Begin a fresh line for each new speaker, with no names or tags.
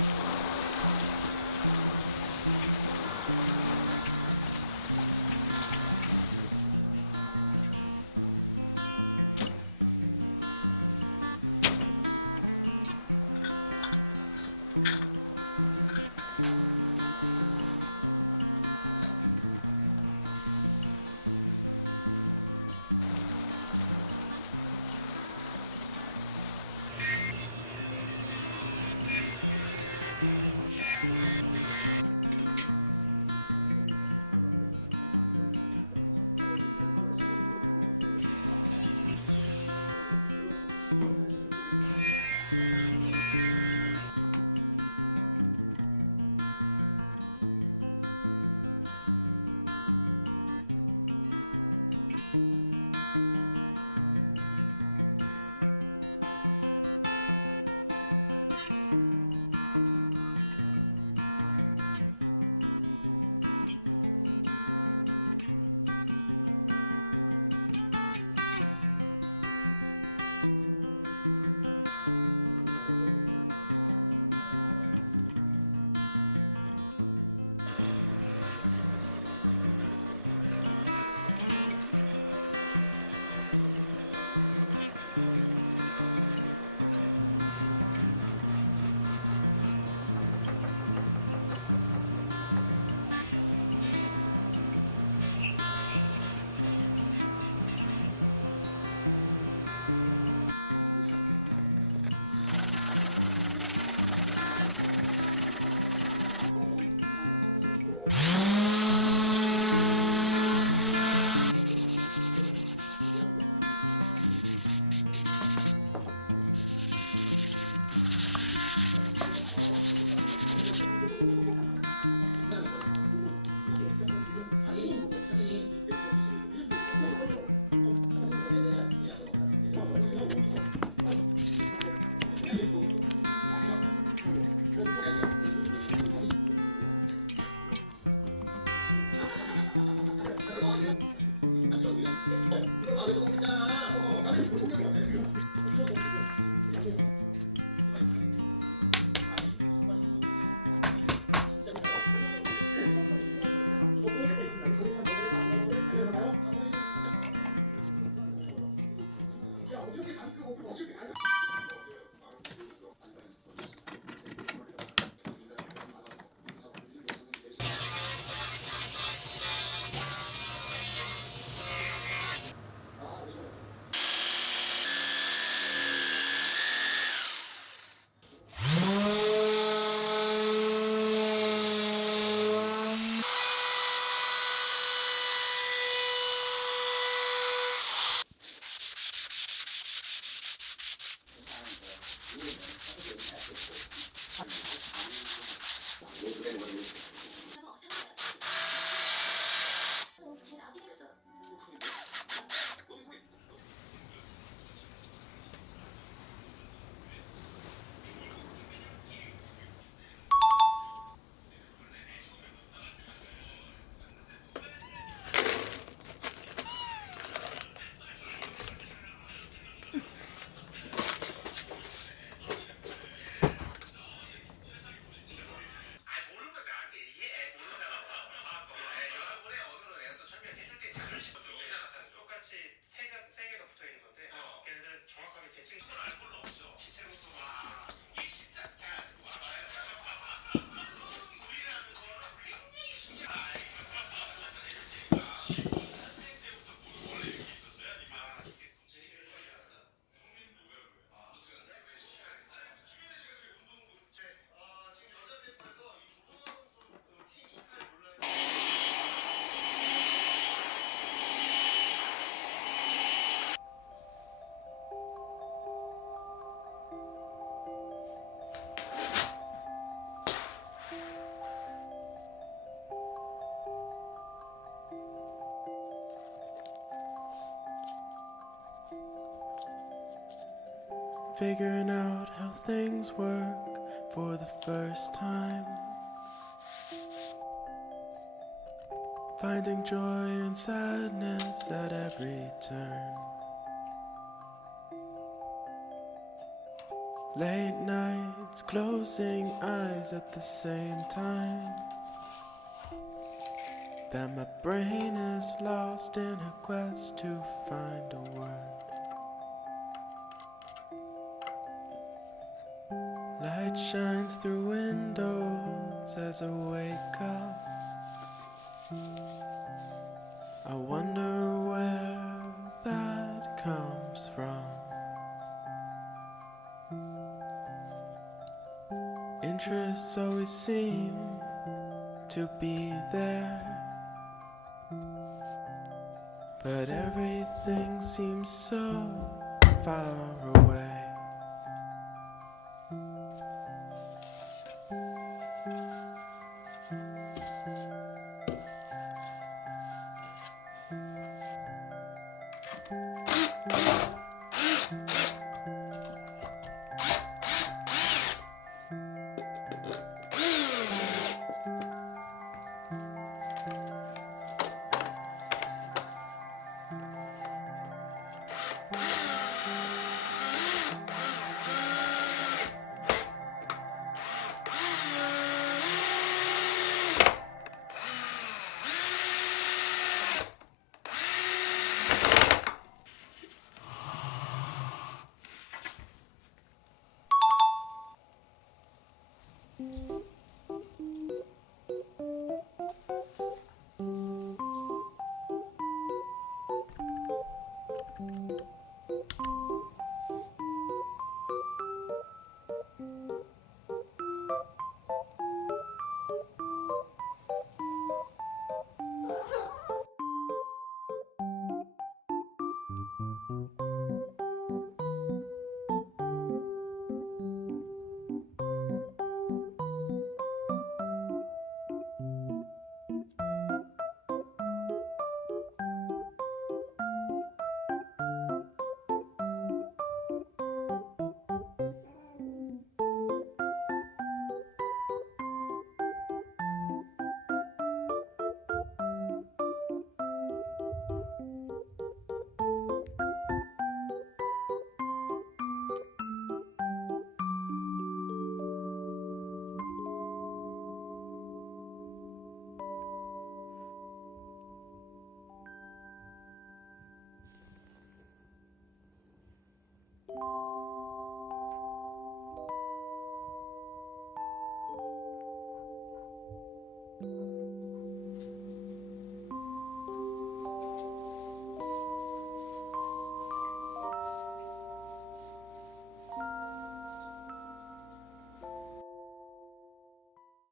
thank mm -hmm. you Mm-hmm. anybody
figuring out how things work for the first time. Finding joy and sadness at every turn. Late nights, closing eyes at the same time. That my brain is lost in a quest to find a word. Shines through windows as I wake up. I wonder where that comes from. Interests always seem to be there. But everything seems so far away. you